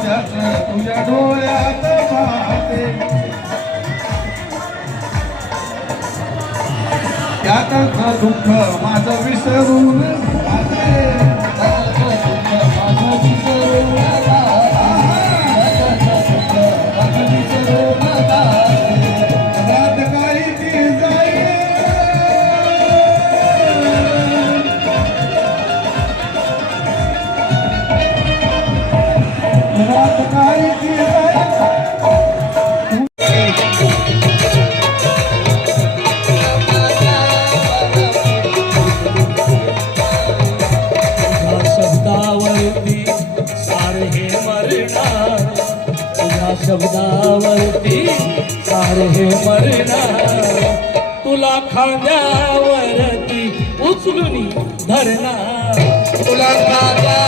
तुझ्या डोळ्यात पाहते त्यातच दुःख माझं विसरून जाते शब्दावरती सारे हे मरणार. शब्दावरती हे तुला खांद्यावरती उचलून धरणार. तुला खांद्या